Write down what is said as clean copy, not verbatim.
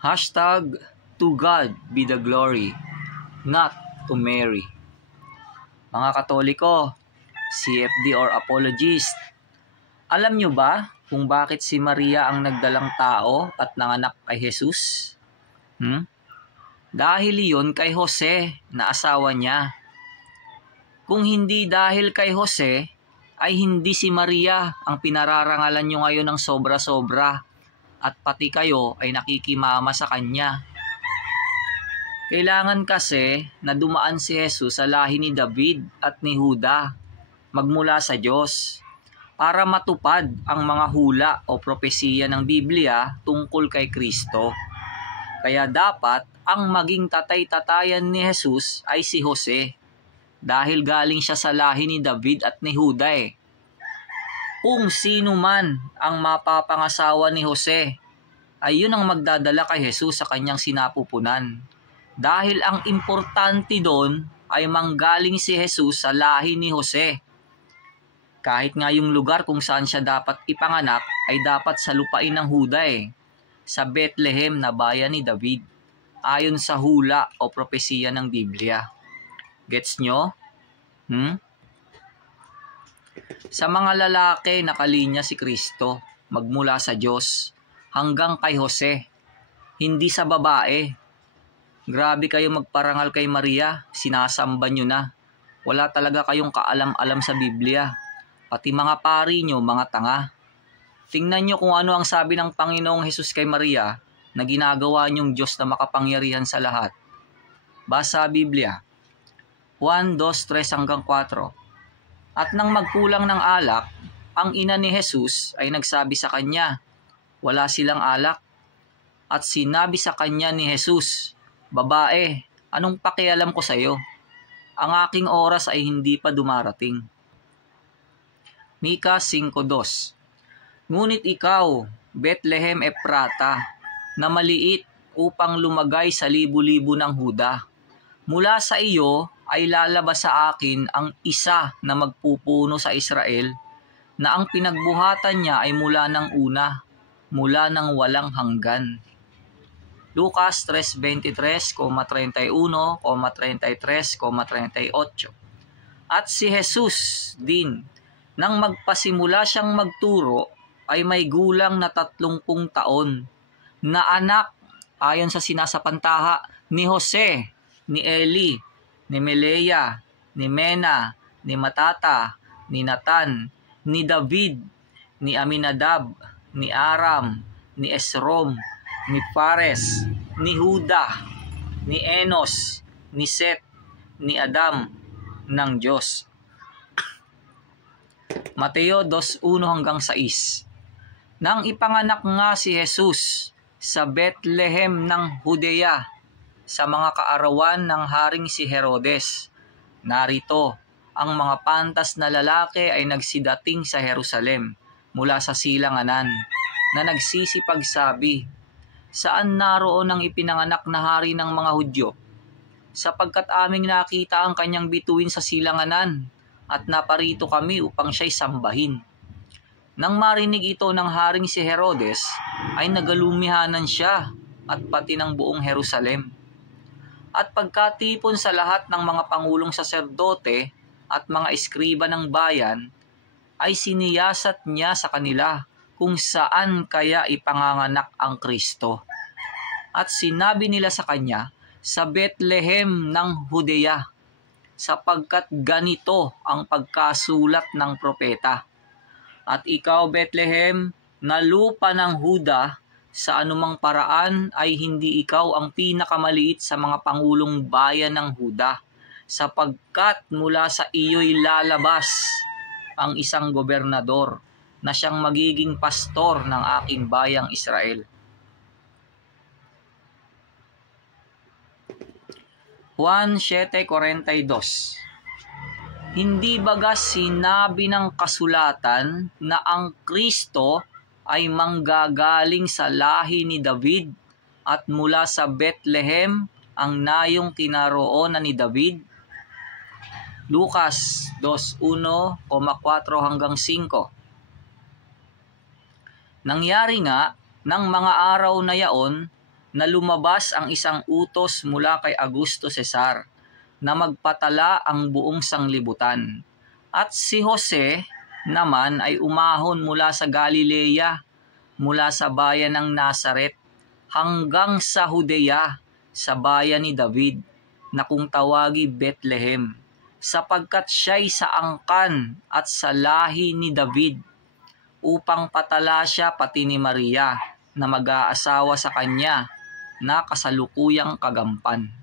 Hashtag to God be the glory, not to Mary. Mga Katoliko, CFD or apologist, alam nyo ba kung bakit si Maria ang nagdalang tao at nanganak kay Jesus? Dahil iyon kay Jose na asawa niya. Kung hindi dahil kay Jose, ay hindi si Maria ang pinararangalan nyo ngayon ng sobra-sobra at pati kayo ay nakikimama sa kanya. Kailangan kasi na dumaan si Jesus sa lahi ni David at ni Juda magmula sa Diyos para matupad ang mga hula o propesiya ng Biblia tungkol kay Kristo. Kaya dapat ang maging tatay-tatayan ni Jesus ay si Jose dahil galing siya sa lahi ni David at ni Juda Kung sino man ang mapapangasawa ni Jose, ay yun ang magdadala kay Jesus sa kanyang sinapupunan. Dahil ang importante doon ay manggaling si Jesus sa lahi ni Jose. Kahit nga yung lugar kung saan siya dapat ipanganak ay dapat sa lupain ng Juda sa Bethlehem na bayan ni David, ayon sa hula o propesiya ng Biblia. Gets nyo? Sa mga lalaki nakalinya si Kristo magmula sa Diyos hanggang kay Jose, hindi sa babae. Grabe kayo magparangal kay Maria, sinasamba nyo na. Wala talaga kayong kaalam-alam sa Biblia. Pati mga pari nyo, mga tanga. Tingnan nyo kung ano ang sabi ng Panginoong Hesus kay Maria na ginagawa nyong Diyos na makapangyarihan sa lahat. Basa Biblia, 1:2-3-4. At nang magkulang ng alak, ang ina ni Jesus ay nagsabi sa kanya, wala silang alak. At sinabi sa kanya ni Jesus, babae, anong pakialam ko sa iyo? Ang aking oras ay hindi pa dumarating. Mika 5:2. Ngunit ikaw, Bethlehem Ephrata, na maliit upang lumagay sa libu-libu ng Huda, mula sa iyo ay lalabas sa akin ang isa na magpupuno sa Israel, na ang pinagbuhatan niya ay mula ng una, mula ng walang hanggan. Lucas 3:23-31-33-38. At si Jesus din, nang magpasimula siyang magturo, ay may gulang na 30 taon, na anak, ayon sa sinasapantaha, ni Jose, ni Eli, ni Melea, ni Mena, ni Matata, ni Natan, ni David, ni Aminadab, ni Aram, ni Esrom, ni Fares, ni Huda, ni Enos, ni Set, ni Adam, ng Diyos. Mateo 2:1-6. Nang ipanganak nga si Jesus sa Bethlehem ng Judea, sa mga kaarawan ng haring si Herodes, narito, ang mga pantas na lalaki ay nagsidating sa Jerusalem mula sa silanganan, na nagsisipagsabi, saan naroon ang ipinanganak na hari ng mga Hudyo? Sapagkat aming nakita ang kanyang bituin sa silanganan, at naparito kami upang siya'y sambahin. Nang marinig ito ng haring si Herodes, ay nagalumihanan siya at pati ng buong Jerusalem. At pagkatipon sa lahat ng mga pangulong saserdote at mga eskriba ng bayan, ay siniyasat niya sa kanila kung saan kaya ipanganganak ang Kristo. At sinabi nila sa kanya, sa Bethlehem ng Judea, sapagkat ganito ang pagkasulat ng propeta. At ikaw, Bethlehem, na lupa ng Huda, sa anumang paraan ay hindi ikaw ang pinakamaliit sa mga pangulong bayan ng Huda, sapagkat mula sa iyo'y lalabas ang isang gobernador na siyang magiging pastor ng aking bayang Israel. 1:7-42. Hindi bagas sinabi ng kasulatan na ang Kristo ay manggagaling sa lahi ni David at mula sa Bethlehem ang nayong kinaroonan ni David? Lucas 2:1-4-5. Nangyari nga ng mga araw na yaon na lumabas ang isang utos mula kay Augusto Cesar na magpatala ang buong sanglibutan. At si Jose naman ay umahon mula sa Galilea, mula sa bayan ng Nazaret, hanggang sa Judea, sa bayan ni David, na kung tawagi Bethlehem, sapagkat siya'y sa angkan at sa lahi ni David, upang patala siya pati ni Maria, na mag-aasawa sa kanya, na kasalukuyang kagampan.